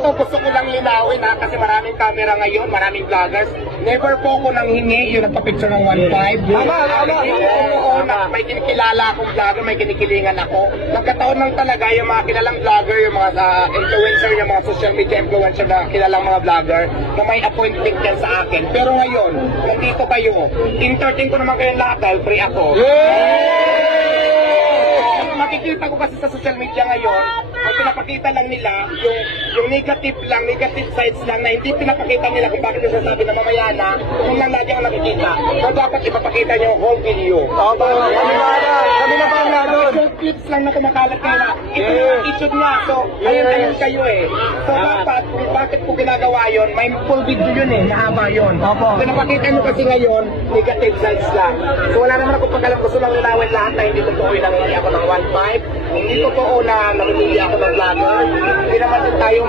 ito gusto ko lang linawin ha, kasi maraming camera ngayon, maraming vloggers. Never po ako nang hingi yung nagpa-picture ng 1.5. Oo, may kinikilala akong vlogger, may kinikilingan ako. Nagkataon lang talaga yung mga kilalang vlogger, yung mga influencer, yung mga social media influencer na kilalang mga vlogger na may appointment yan sa akin. Pero ngayon, nandito kayo. Entertain ko naman kayo lahat dahil free ako. Makikita ko kasi sa social media ngayon, ang pinapakita lang nila, yung negative sides lang na hindi pinapakita nila kung bakit yung sasabi na mamaya na, kung lang lagi ang nakikita. So dapat ipapakita nyo yung whole video. Kami na ba nga doon? Yung clips lang na kumakalat nila, ito yung attitude niya. So, ayun kayo eh. So dapat, kung bakit ko ginagawa yun, may full video yun eh, mahaba yun. Pinapakita nyo kasi ngayon, negative sides lang. So wala naman ako pagkalam, gusto lang linawin lahat na hindi totoo yung nangyari ako ng 1.5. Hindi totoo na namimili ako ng vlogger. Hindi naman din tayo